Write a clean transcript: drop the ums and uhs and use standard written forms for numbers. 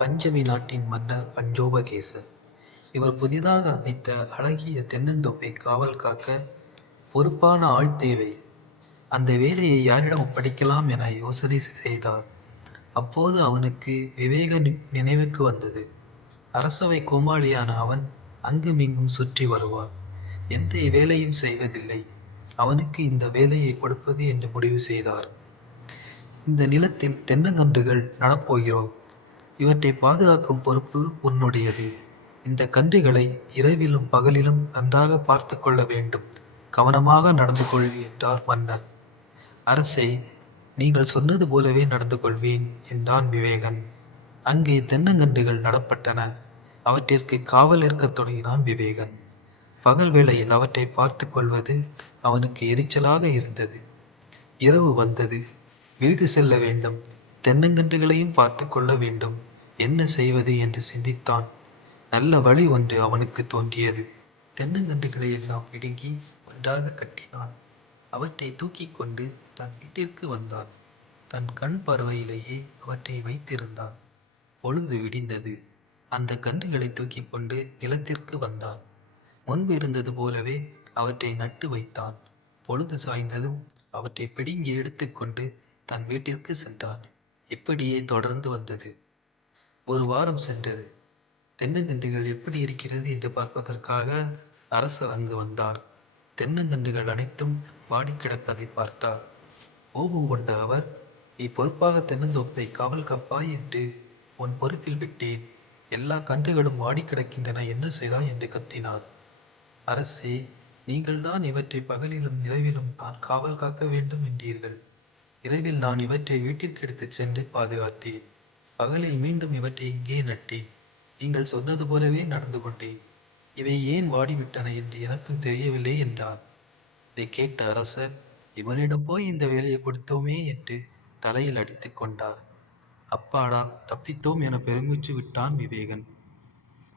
பஞ்சமி நாட்டின் மன்னர் பஞ்சோபகேசர். இவர் புதிதாக அமைத்த அழகிய தென்னந்தோப்பை காவல் காக்க பொறுப்பான ஆள் தேவை. அந்த வேலையை யாரிடம் ஒப்படைக்கலாம் என யோசனை செய்தார். அப்போது அவனுக்கு விவேக நினைவுக்கு வந்தது. அரசவை கோமாளியான அவன் அங்குமிங்கும் சுற்றி வருவான், எந்த வேலையும் செய்வதில்லை. அவனுக்கு இந்த வேலையை கொடுப்பது என்று முடிவு செய்தார். இந்த நிலத்தில் தென்னங்கன்றுகள் நடப்போகிறோம். இவற்றை பாதுகாக்கும் பொறுப்பு உன்னுடையது. இந்த கன்றுகளை இரவிலும் பகலிலும் நன்றாக பார்த்து கொள்ள வேண்டும். கவனமாக நடந்து கொள் என்றார் மன்னர். அரசே, நீங்கள் சொன்னது போலவே நடந்து கொள்வேன் என்றான் விவேகன். அங்கே தென்னங்கன்றுகள் நடப்பட்டன. அவற்றிற்கு காவல் இருக்கத் தொடங்கினான் விவேகன். பகல் வேளையில் அவற்றை பார்த்து கொள்வது அவனுக்கு எரிச்சலாக இருந்தது. இரவு வந்தது. வீடு செல்ல வேண்டும். தென்னங்கன்றுகளையும் பார்த்து கொள்ள வேண்டும். என்ன செய்வது என்று சிந்தித்தான். நல்ல வழி ஒன்று அவனுக்கு தோன்றியது. தென்னங்கன்றுகளை எல்லாம் பிடுங்கி ஒன்றாக கட்டினான். அவற்றை தூக்கி கொண்டு தன் வீட்டிற்கு வந்தான். தன் கண் பார்வையிலேயே அவற்றை வைத்திருந்தான். பொழுது விடிந்தது. அந்த கன்றுகளை தூக்கி கொண்டு நிலத்திற்கு வந்தான். முன்பு இருந்தது போலவே அவற்றை நட்டு வைத்தான். பொழுது சாய்ந்ததும் அவற்றை பிடுங்கி எடுத்துக்கொண்டு தன் வீட்டிற்கு சென்றான். இப்படியே தொடர்ந்து வந்தது. ஒரு வாரம் சென்றது. தென்னங்கன்றுகள் எப்படி இருக்கிறது என்று பார்ப்பதற்காக அரசர் அங்கு வந்தார். தென்னங்கன்றுகள் அனைத்தும் வாடி கிடப்பதை பார்த்தார். கோபம் கொண்ட அவர், நீ பொறுப்பாக தென்னந்தோப்பை காவல் காப்பாய் என்று உன் பொறுப்பில் விட்டேன். எல்லா கன்றுகளும் வாடி கிடக்கின்றன, என்ன செய்தாய் என்று கத்தினார். அரசே, நீங்கள்தான் இவற்றை பகலிலும் இரவிலும் நான் காவல் காக்க வேண்டும் என்றீர்கள். இரவில் நான் இவற்றை வீட்டிற்கு எடுத்துச் சென்று பாதுகாத்தேன். பகலில் மீண்டும் இவற்றை இங்கே நட்டேன். நீங்கள் சொன்னது போலவே நடந்து கொண்டேன். இவை ஏன் வாடிவிட்டன என்று எனக்கும் தெரியவில்லை என்றார். இதை கேட்ட அரசர், இவனிடம் போய் இந்த வேலையை கொடுத்தோமே என்று தலையில் அடித்துக் கொண்டார். அப்பாடா, தப்பித்தோம் என பெருமூச்சு விட்டான் விவேகன்.